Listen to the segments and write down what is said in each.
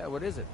Yeah, what is it?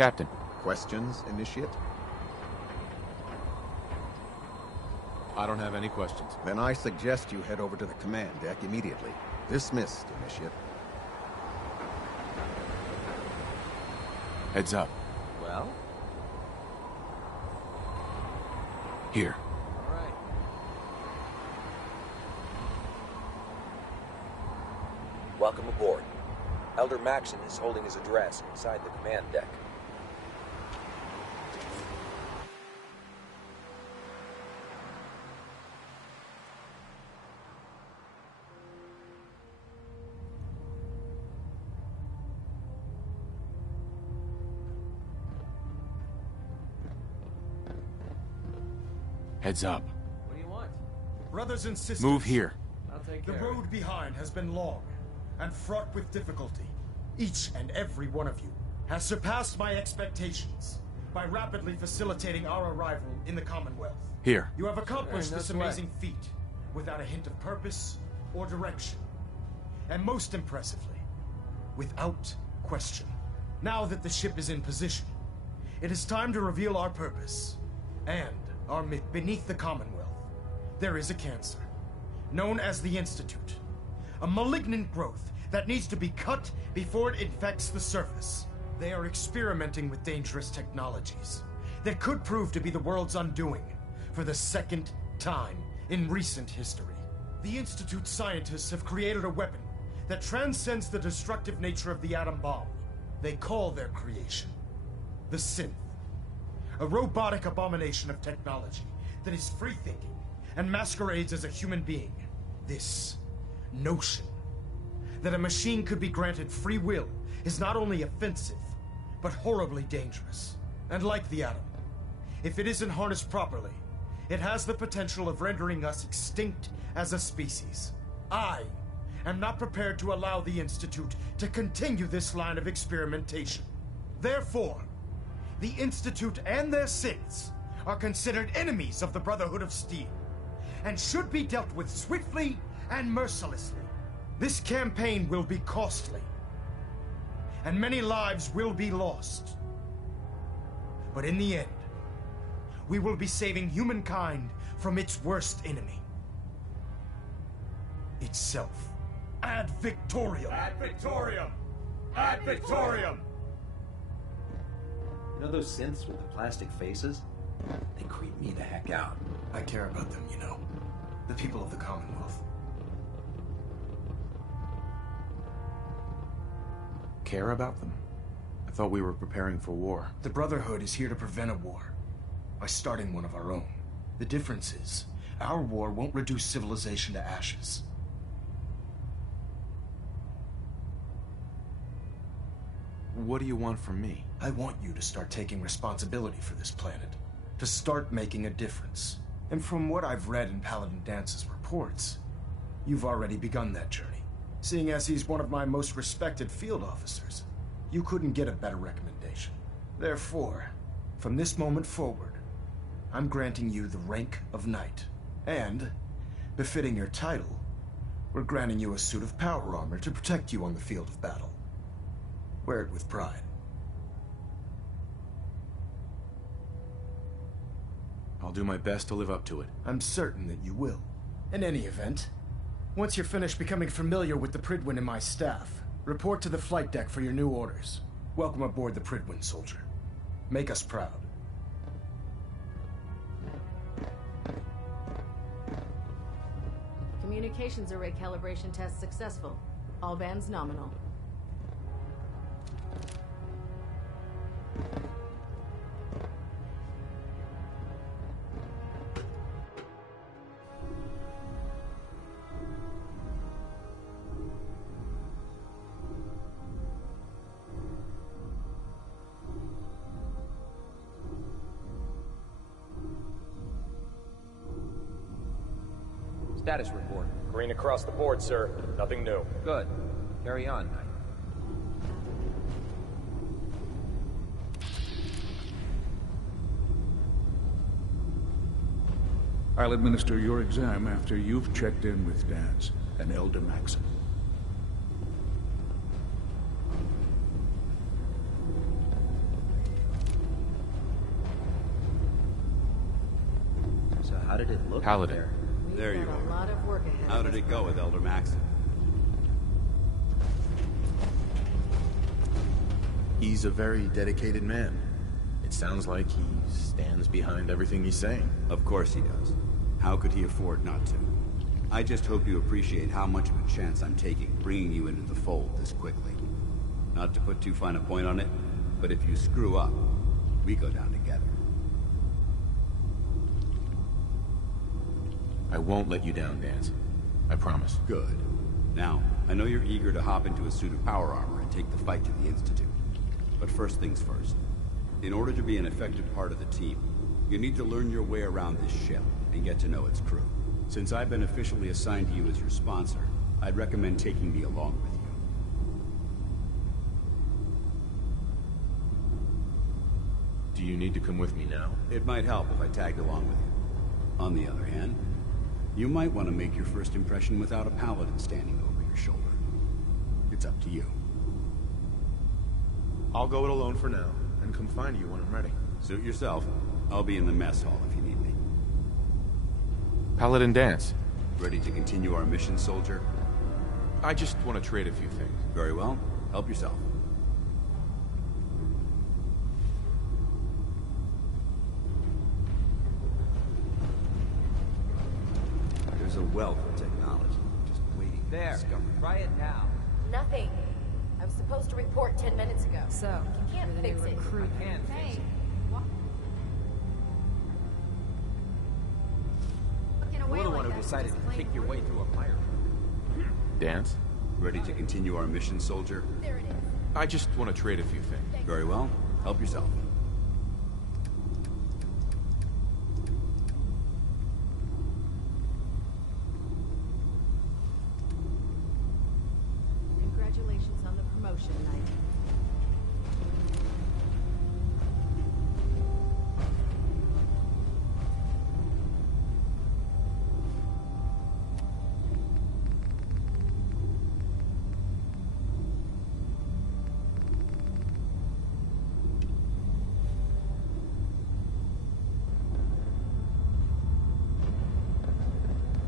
Captain. Questions, Initiate? I don't have any questions. Then I suggest you head over to the command deck immediately. Dismissed, Initiate. Heads up. Well? Here. All right. Welcome aboard. Elder Maxon is holding his address inside the command deck. Heads up. What do you want? Brothers and sisters, Move here. I'll take the care of it. road behind has been long and fraught with difficulty. Each and every one of you has surpassed my expectations by rapidly facilitating our arrival in the Commonwealth. Here. You have accomplished this no sweat. amazing feat without a hint of purpose or direction. And most impressively, without question. Now that the ship is in position, it is time to reveal our purpose and our myth. Beneath the Commonwealth, there is a cancer, known as the Institute. A malignant growth that needs to be cut before it infects the surface. They are experimenting with dangerous technologies that could prove to be the world's undoing for the second time in recent history. The Institute's scientists have created a weapon that transcends the destructive nature of the atom bomb. They call their creation the synth. A robotic abomination of technology that is free-thinking and masquerades as a human being. This notion that a machine could be granted free will is not only offensive, but horribly dangerous. And like the atom, if it isn't harnessed properly, it has the potential of rendering us extinct as a species. I am not prepared to allow the Institute to continue this line of experimentation. Therefore, the Institute and their synths are considered enemies of the Brotherhood of Steel, and should be dealt with swiftly and mercilessly. This campaign will be costly, and many lives will be lost. But in the end, we will be saving humankind from its worst enemy. Itself. Ad Victoriam! Ad Victoriam! Ad Victoriam! You know those synths with the plastic faces? They creep me the heck out. I care about them, you know. The people of the Commonwealth. Care about them? I thought we were preparing for war. The Brotherhood is here to prevent a war by starting one of our own. The difference is, our war won't reduce civilization to ashes. What do you want from me? I want you to start taking responsibility for this planet. To start making a difference. And from what I've read in Paladin Dance's reports, you've already begun that journey. Seeing as he's one of my most respected field officers, you couldn't get a better recommendation. Therefore, from this moment forward, I'm granting you the rank of Knight. And, befitting your title, we're granting you a suit of power armor to protect you on the field of battle. Wear it with pride. I'll do my best to live up to it. I'm certain that you will. In any event, once you're finished becoming familiar with the Pridwin and my staff, report to the flight deck for your new orders. Welcome aboard the Pridwin, soldier. Make us proud. Communications array calibration test successful. All bands nominal. Status report. Green across the board, sir. Nothing new. Good. Carry on, Knight. I'll administer your exam after you've checked in with Dance and Elder Maxim. So how did it look Paladin. there? There We've you got are. a lot of work ahead. How did it go with Elder Maxim? He's a very dedicated man. It sounds like he stands behind everything he's saying. Of course he does. How could he afford not to? I just hope you appreciate how much of a chance I'm taking bringing you into the fold this quickly. Not to put too fine a point on it, but if you screw up, we go down together. I won't let you down, Dance. I promise. Good. Now, I know you're eager to hop into a suit of power armor and take the fight to the Institute. But first things first. In order to be an effective part of the team, you need to learn your way around this ship and get to know its crew. Since I've been officially assigned to you as your sponsor, I'd recommend taking me along with you. Do you need to come with me now? It might help if I tagged along with you. On the other hand, you might want to make your first impression without a paladin standing over your shoulder. It's up to you. I'll go it alone for now, and come find you when I'm ready. Suit yourself. I'll be in the mess hall if you need me. Paladin Dance. Ready to continue our mission, soldier? I just want to trade a few things. Very well. Help yourself. There's a wealth of technology just waiting to be There. discovered. Try it now. Nothing. I was supposed to report 10 minutes ago. So, You can't you're the fix new it. recruit. I can fix it. You're the one who decided to kick your way through a fire. Dance? Ready to continue our mission, soldier? There it is. I just want to trade a few things. Very well. Help yourself. Congratulations on the promotion, Knight.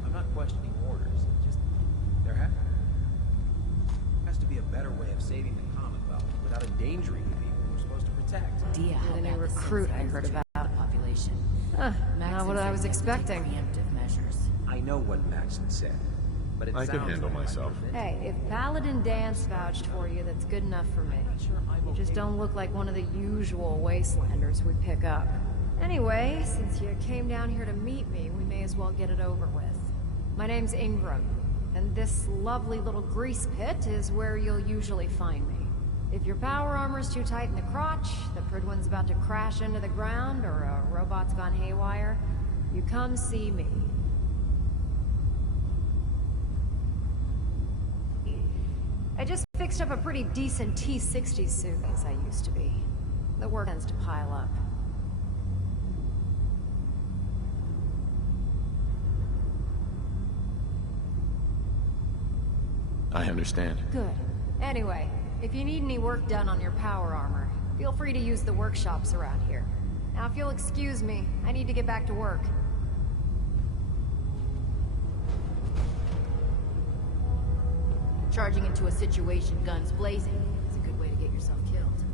I'm not questioning orders. Just has to be a better way of saving the Commonwealth without endangering the people we're supposed to protect. Idea how The new bad this recruit I is heard to about. the population. Not what I was expecting. Preemptive measures. I know what Maxon said, but it I can sounds handle like myself. Hey, if Paladin Dance vouched for you, that's good enough for me. You just don't look like one of the usual wastelanders we pick up. Anyway, since you came down here to meet me, we may as well get it over with. My name's Ingram, and this lovely little grease pit is where you'll usually find me. If your power armor's too tight in the crotch, the Pridwin's about to crash into the ground, or a robot's gone haywire, you come see me. I just fixed up a pretty decent T-60 suit as I used to be. The work tends to pile up. I understand. Good. Anyway, if you need any work done on your power armor, feel free to use the workshops around here. Now, if you'll excuse me, I need to get back to work. Charging into a situation guns blazing is a good way to get yourself killed.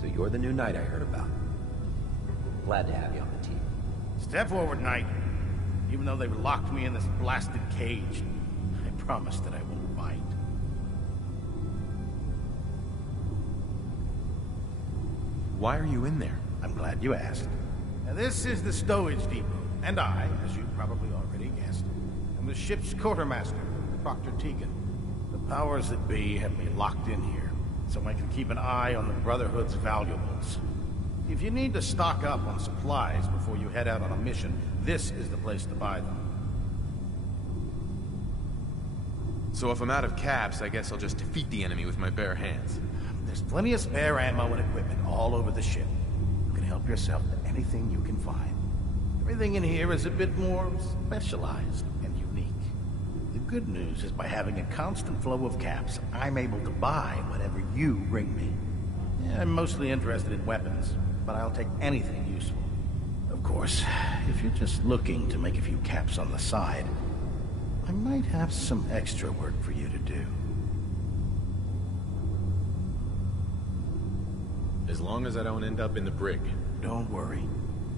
So you're the new knight I heard about. Glad to have you on the team. Step forward, knight. Even though they've locked me in this blasted cage, I promise that I won't bite. Why are you in there? I'm glad you asked. Now, this is the stowage depot, and I, as you probably already guessed, am the ship's quartermaster, Dr. Tegan. The powers that be have me locked in here, so I can keep an eye on the Brotherhood's valuables. If you need to stock up on supplies before you head out on a mission, this is the place to buy them. So if I'm out of caps, I guess I'll just defeat the enemy with my bare hands. There's plenty of spare ammo and equipment all over the ship. You can help yourself to anything you can find. Everything in here is a bit more specialized and unique. The good news is by having a constant flow of caps, I'm able to buy whatever you bring me. Yeah, I'm mostly interested in weapons, but I'll take anything useful. Of course, if you're just looking to make a few caps on the side, I might have some extra work for you to do. As long as I don't end up in the brig. Don't worry.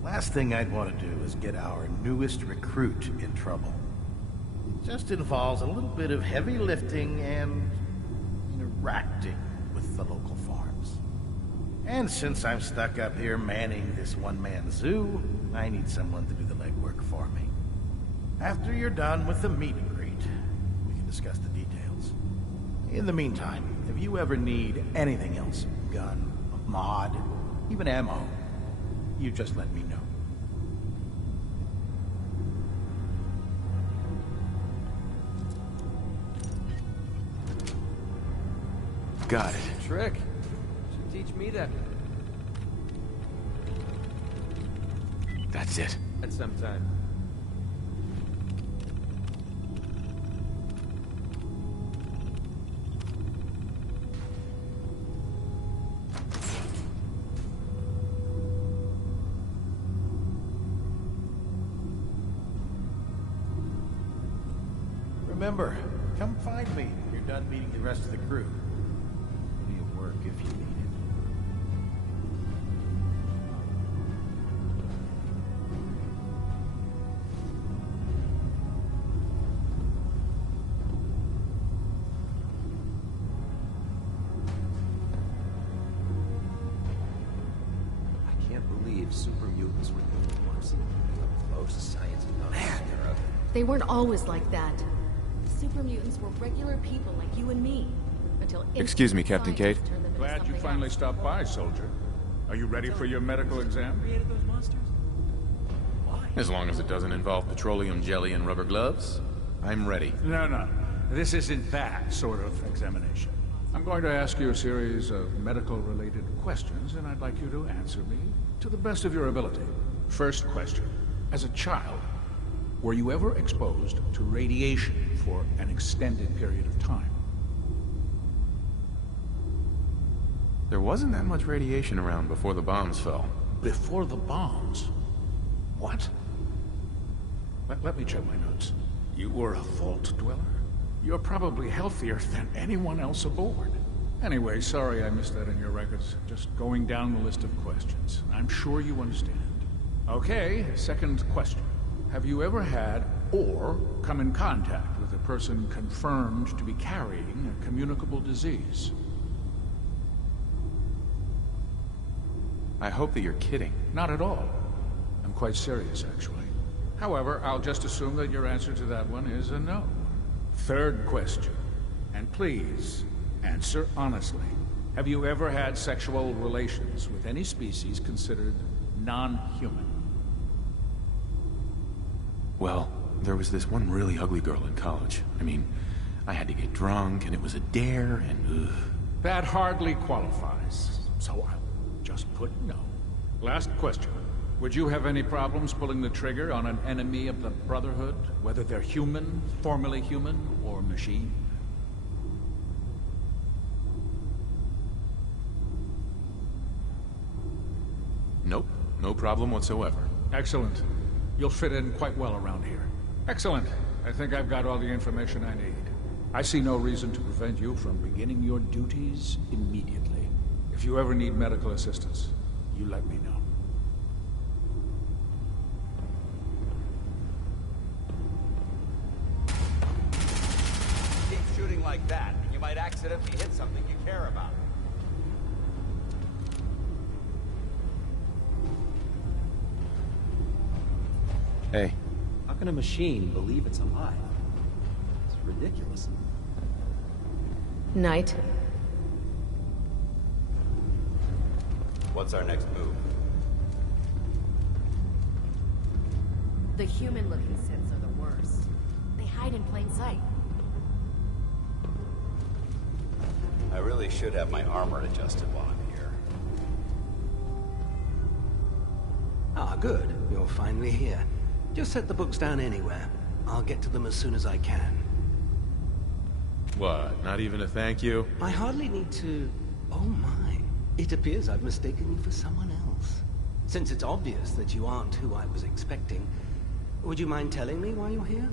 Last thing I'd want to do is get our newest recruit in trouble. It just involves a little bit of heavy lifting and interacting with the local farms. And since I'm stuck up here manning this one-man zoo, I need someone to do the legwork for me. After you're done with the meet and greet, we can discuss the details. In the meantime, if you ever need anything else, gun, mod, even ammo, you just let me know. Got it. Trick. Should teach me that. That's it. At some time. Remember, come find me when you're done meeting the rest of the crew. Plenty of work if you need it. I can't believe super mutants were the worst. The most science and era. They weren't always like that. Super mutants were regular people like you and me. Until Excuse me, Captain Cade. Glad you finally stopped by, soldier. Are you ready for your medical exam? Created those monsters? Why? As long as it doesn't involve petroleum jelly and rubber gloves, I'm ready. No. This isn't that sort of examination. I'm going to ask you a series of medical-related questions, and I'd like you to answer me to the best of your ability. First question. As a child, were you ever exposed to radiation for an extended period of time? There wasn't that much radiation around before the bombs fell. Before the bombs? What? Let me check my notes. You were a vault dweller? You're probably healthier than anyone else aboard. Anyway, sorry I missed that in your records. Just going down the list of questions. I'm sure you understand. Okay, second question. Have you ever had, or come in contact with a person confirmed to be carrying a communicable disease? I hope that you're kidding. Not at all. I'm quite serious, actually. However, I'll just assume that your answer to that one is a no. Third question. And please, answer honestly. Have you ever had sexual relations with any species considered non-human? Well, there was this one really ugly girl in college. I mean, I had to get drunk, and it was a dare, and ugh. That hardly qualifies, so I'll just put no. Last question. Would you have any problems pulling the trigger on an enemy of the Brotherhood, whether they're human, formerly human, or machine? Nope, no problem whatsoever. Excellent. You'll fit in quite well around here. Excellent. I think I've got all the information I need. I see no reason to prevent you from beginning your duties immediately. If you ever need medical assistance, you let me know. Keep shooting like that, and you might accidentally hit something you care about. Hey. How can a machine believe it's alive? It's ridiculous. Knight. What's our next move? The human-looking Siths are the worst. They hide in plain sight. I really should have my armor adjusted while I'm here. Ah, good. You're finally here. Just set the books down anywhere. I'll get to them as soon as I can. What, not even a thank you? I hardly need to... Oh my. It appears I've mistaken you for someone else. Since it's obvious that you aren't who I was expecting, would you mind telling me why you're here?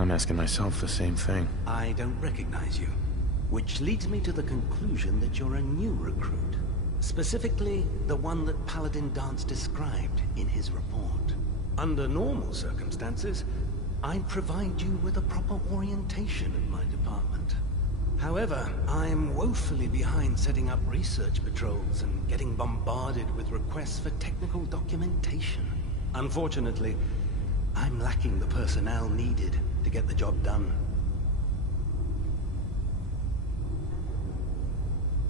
I'm asking myself the same thing. I don't recognize you. Which leads me to the conclusion that you're a new recruit. Specifically, the one that Paladin Dance described in his report. Under normal circumstances, I'd provide you with a proper orientation of my department. However, I'm woefully behind setting up research patrols and getting bombarded with requests for technical documentation. Unfortunately, I'm lacking the personnel needed to get the job done.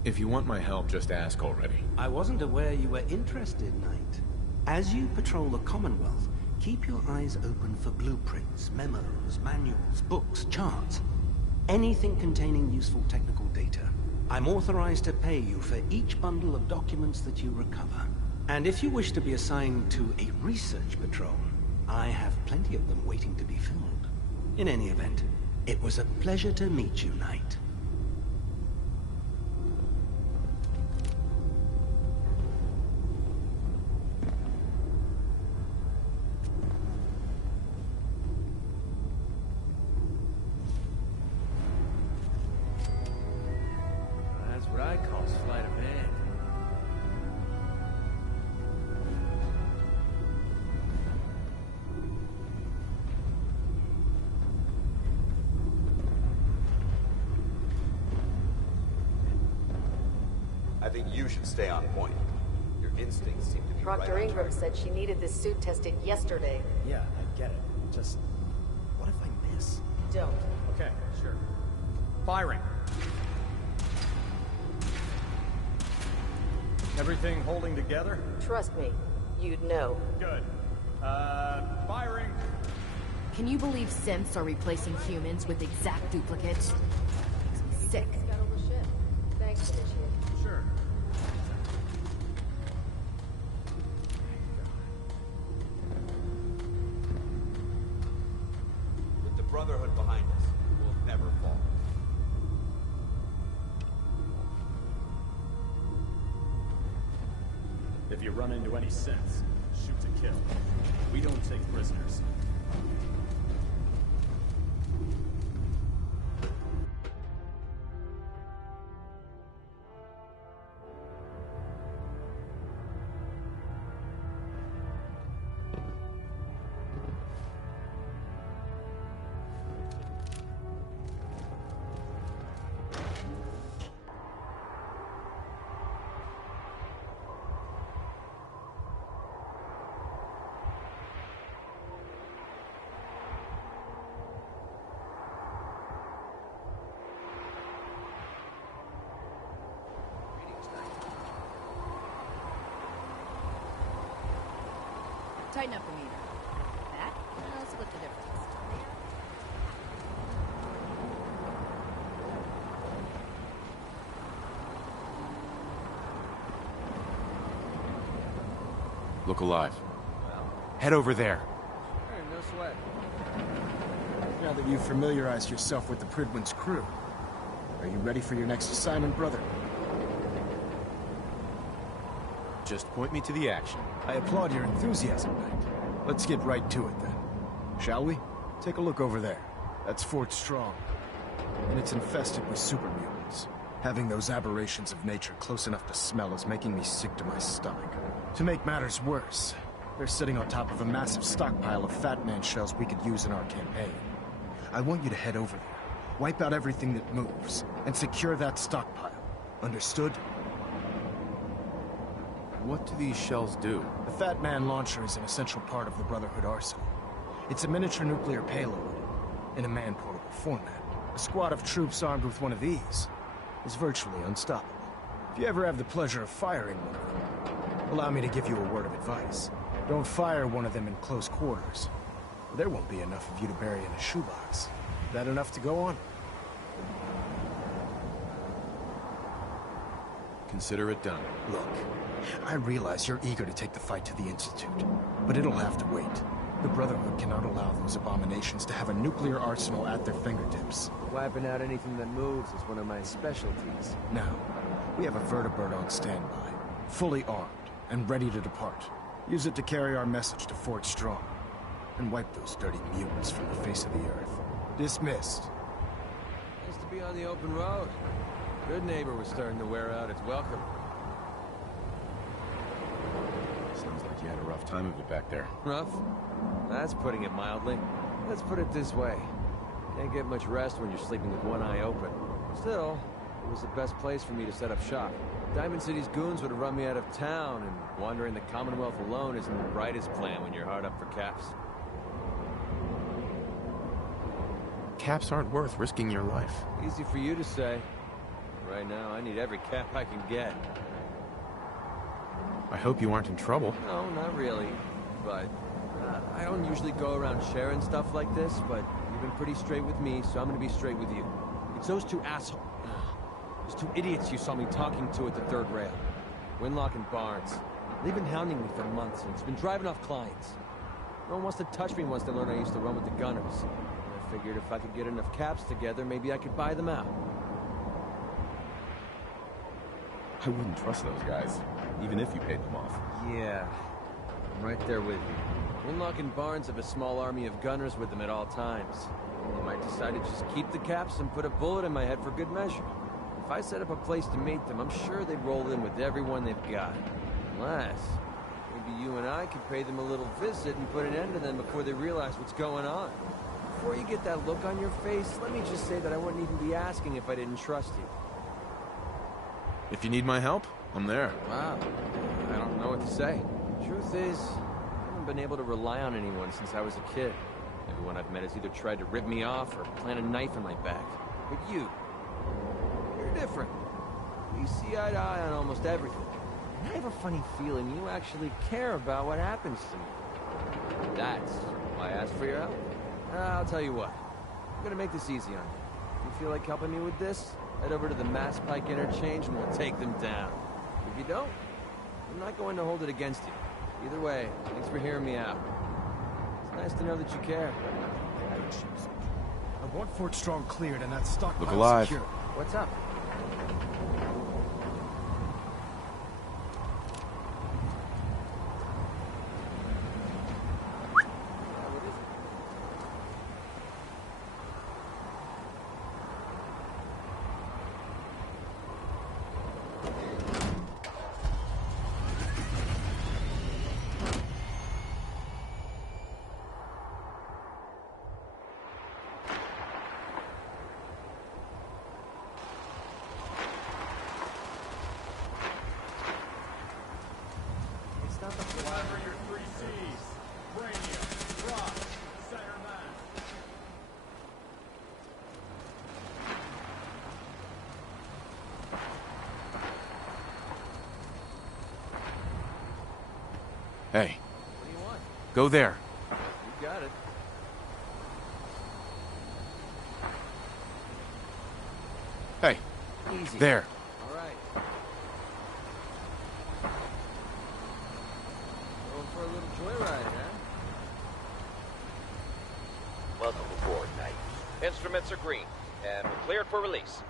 If you want my help, just ask already. I wasn't aware you were interested, Knight. As you patrol the Commonwealth, keep your eyes open for blueprints, memos, manuals, books, charts. Anything containing useful technical data. I'm authorized to pay you for each bundle of documents that you recover. And if you wish to be assigned to a research patrol, I have plenty of them waiting to be filled. In any event, it was a pleasure to meet you, Knight. What I call sleight of hand. I think you should stay on point. Your instincts seem to be Proctor right on Ingram target. said she needed this suit tested yesterday. Yeah, I get it. Just... what if I miss? Don't. Okay, sure. Firing. Everything holding together? Trust me, you'd know. Good. Firing. Can you believe synths are replacing humans with exact duplicates? Makes me sick. Scuttle the ship. Thanks, Initiate. Sure. With the Brotherhood behind us, we'll never fall. If you run into any synths, shoot to kill. We don't take prisoners. Tighten up the meter. That? Let's split the difference. Look alive. Head over there. Sure, no sweat. Now that you've familiarized yourself with the Pridwin's crew, are you ready for your next assignment, brother? Just point me to the action. I applaud your enthusiasm, Knight. Let's get right to it, then. Shall we? Take a look over there. That's Fort Strong. And it's infested with super mutants. Having those aberrations of nature close enough to smell is making me sick to my stomach. To make matters worse, they're sitting on top of a massive stockpile of Fat Man shells we could use in our campaign. I want you to head over there, wipe out everything that moves, and secure that stockpile. Understood? What do these shells do? The Fat Man launcher is an essential part of the Brotherhood arsenal. It's a miniature nuclear payload in a man-portable format. A squad of troops armed with one of these is virtually unstoppable. If you ever have the pleasure of firing one of them, allow me to give you a word of advice. Don't fire one of them in close quarters. There won't be enough of you to bury in a shoebox. That enough to go on? Consider it done. Look, I realize you're eager to take the fight to the Institute, but it'll have to wait. The Brotherhood cannot allow those abominations to have a nuclear arsenal at their fingertips. Wiping out anything that moves is one of my specialties. Now, we have a vertibird on standby, fully armed and ready to depart. Use it to carry our message to Fort Strong, and wipe those dirty mutants from the face of the earth. Dismissed. Nice to be on the open road. Good neighbor was starting to wear out its welcome. Sounds like you had a rough time of it back there. Rough? That's putting it mildly. Let's put it this way. Can't get much rest when you're sleeping with one eye open. Still, it was the best place for me to set up shop. Diamond City's goons would have run me out of town, and wandering the Commonwealth alone isn't the brightest plan when you're hard up for caps. Caps aren't worth risking your life. Easy for you to say. Right now, I need every cap I can get. I hope you aren't in trouble. No, not really. But I don't usually go around sharing stuff like this, but you've been pretty straight with me, so I'm gonna be straight with you. It's those two assholes. Those two idiots you saw me talking to at the third rail. Winlock and Barnes. They've been hounding me for months, and it's been driving off clients. No one wants to touch me once they learn I used to run with the Gunners. I figured if I could get enough caps together, maybe I could buy them out. I wouldn't trust those guys, even if you paid them off. Yeah, I'm right there with you. Winlock and Barnes have a small army of gunners with them at all times. They might decide to just keep the caps and put a bullet in my head for good measure. If I set up a place to meet them, I'm sure they'd roll in with everyone they've got. Unless, maybe you and I could pay them a little visit and put an end to them before they realize what's going on. Before you get that look on your face, let me just say that I wouldn't even be asking if I didn't trust you. If you need my help, I'm there. Wow. I don't know what to say. Truth is, I haven't been able to rely on anyone since I was a kid. Everyone I've met has either tried to rip me off or plant a knife in my back. But you're different. We see eye to eye on almost everything. And I have a funny feeling you actually care about what happens to me. That's why I asked for your help. I'll tell you what. I'm gonna make this easy on you. If you feel like helping me with this, head over to the Mass Pike interchange and we'll take them down. If you don't, I'm not going to hold it against you. Either way, thanks for hearing me out. It's nice to know that you care. I want Fort Strong cleared and that stockpile Look alive. secured. What's up? Hey. What do you want? Go there. You got it. Hey. Easy. There. All right. Going for a little joyride, huh? Welcome aboard, Knight. Instruments are green, and we're cleared for release.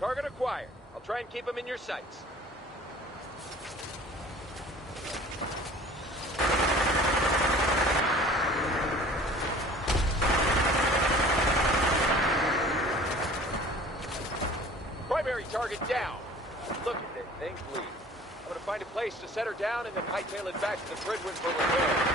Target acquired. I'll try and keep him in your sights. Primary target down. Look at that thing bleed. I'm gonna find a place to set her down and then hightail it back to the Bridwin for repair.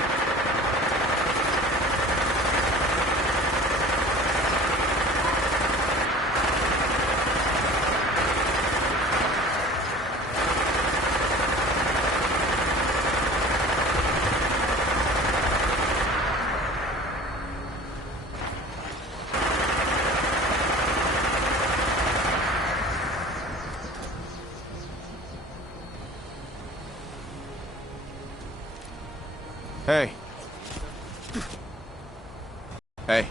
Hey. Hey.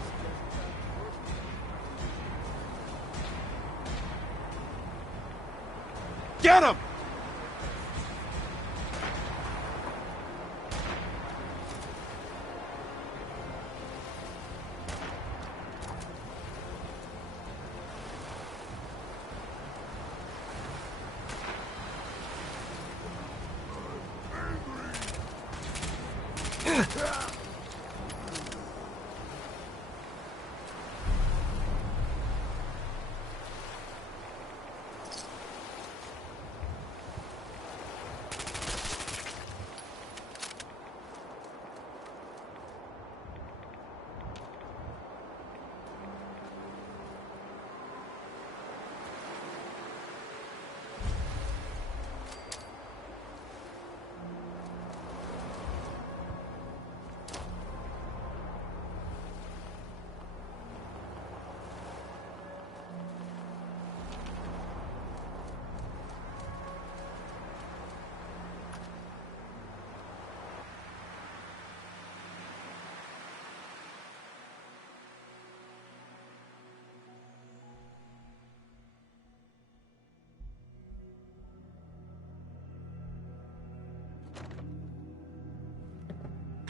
Get him!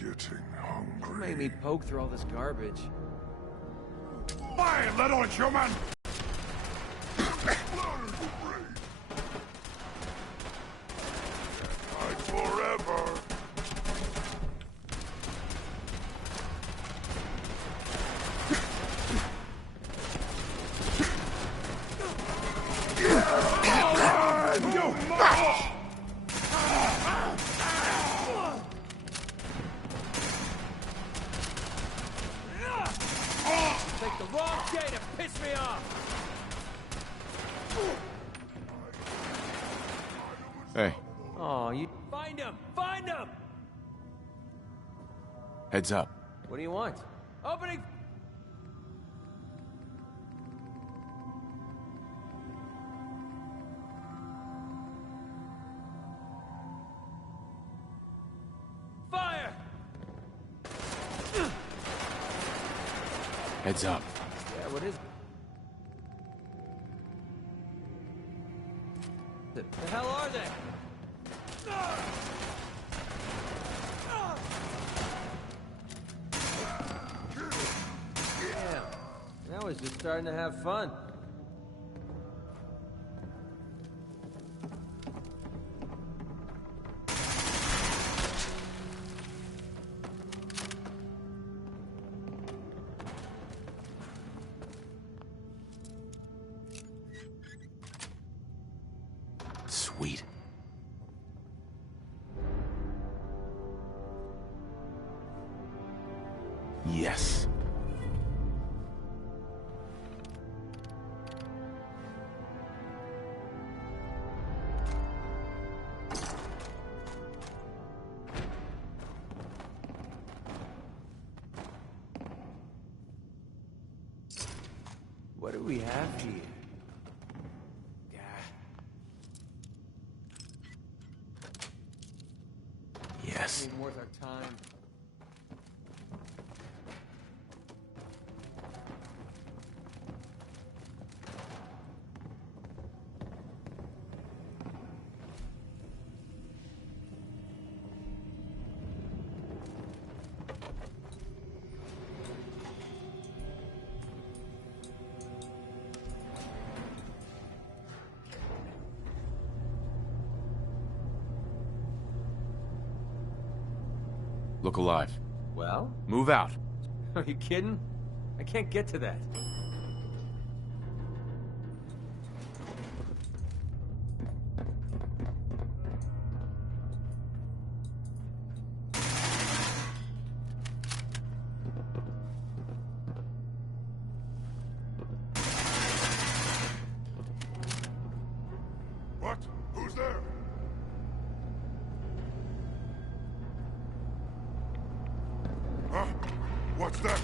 Getting hungry. Don't make me poke through all this garbage. My little human! Forever. Take the wrong day to piss me off! Hey. Oh, you... Find him! Find him! Heads up. What do you want? Opening... Fire! Heads up. Yeah, what is... The hell are they? Damn. Now he's just starting to have fun. Sweet. Yes. What do we have here? Yes. Ain't worth our time. Look alive. Well? Move out. Are you kidding? I can't get to that. What? Who's there? Huh? What's that?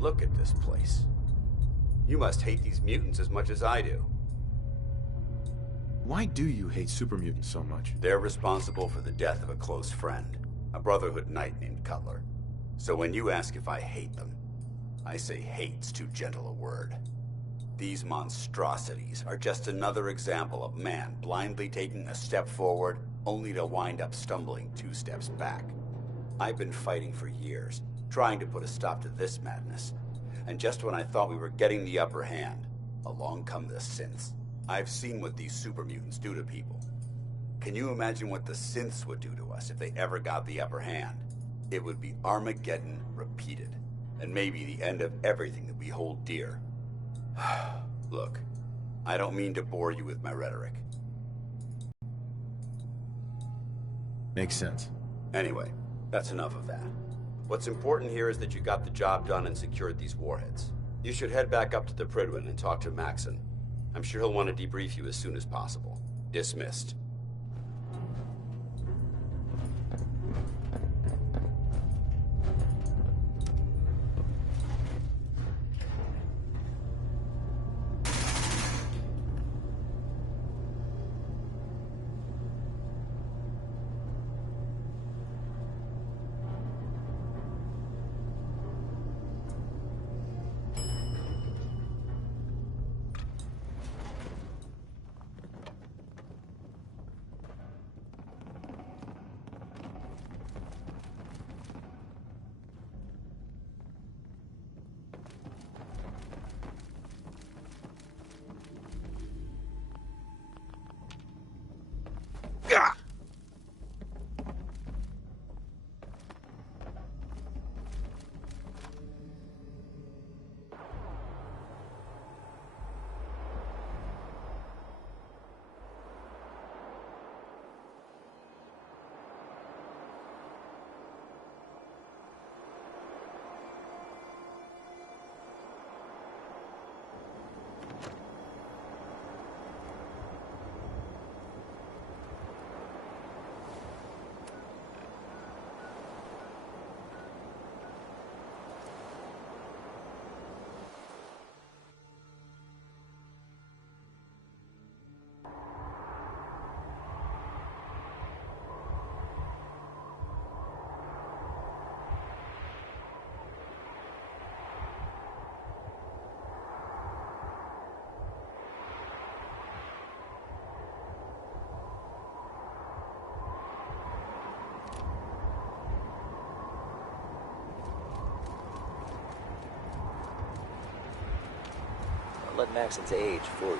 Look at this place. You must hate these mutants as much as I do. Why do you hate super mutants so much? They're responsible for the death of a close friend, a Brotherhood knight named Cutler. So when you ask if I hate them, I say hate's too gentle a word. These monstrosities are just another example of man blindly taking a step forward, only to wind up stumbling 2 steps back. I've been fighting for years, trying to put a stop to this madness. And just when I thought we were getting the upper hand, along come the synths. I've seen what these super mutants do to people. Can you imagine what the synths would do to us if they ever got the upper hand? It would be Armageddon repeated, and maybe the end of everything that we hold dear. Look, I don't mean to bore you with my rhetoric. Makes sense. Anyway, that's enough of that. What's important here is that you got the job done and secured these warheads. You should head back up to the Prydwen and talk to Maxon. I'm sure he'll want to debrief you as soon as possible. Dismissed. let Maxon's age fool you.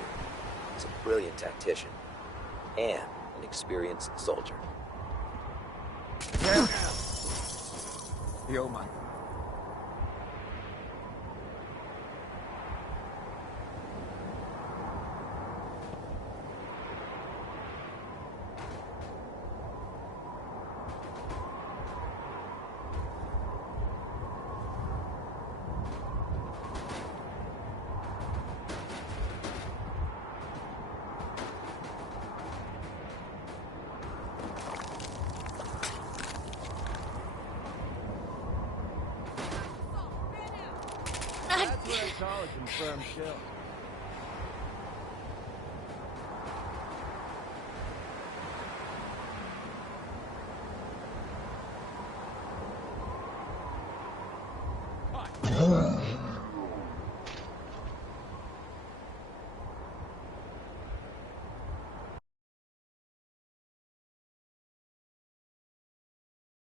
He's a brilliant tactician. And an experienced soldier. Yo, man. That's what I call a confirmed kill.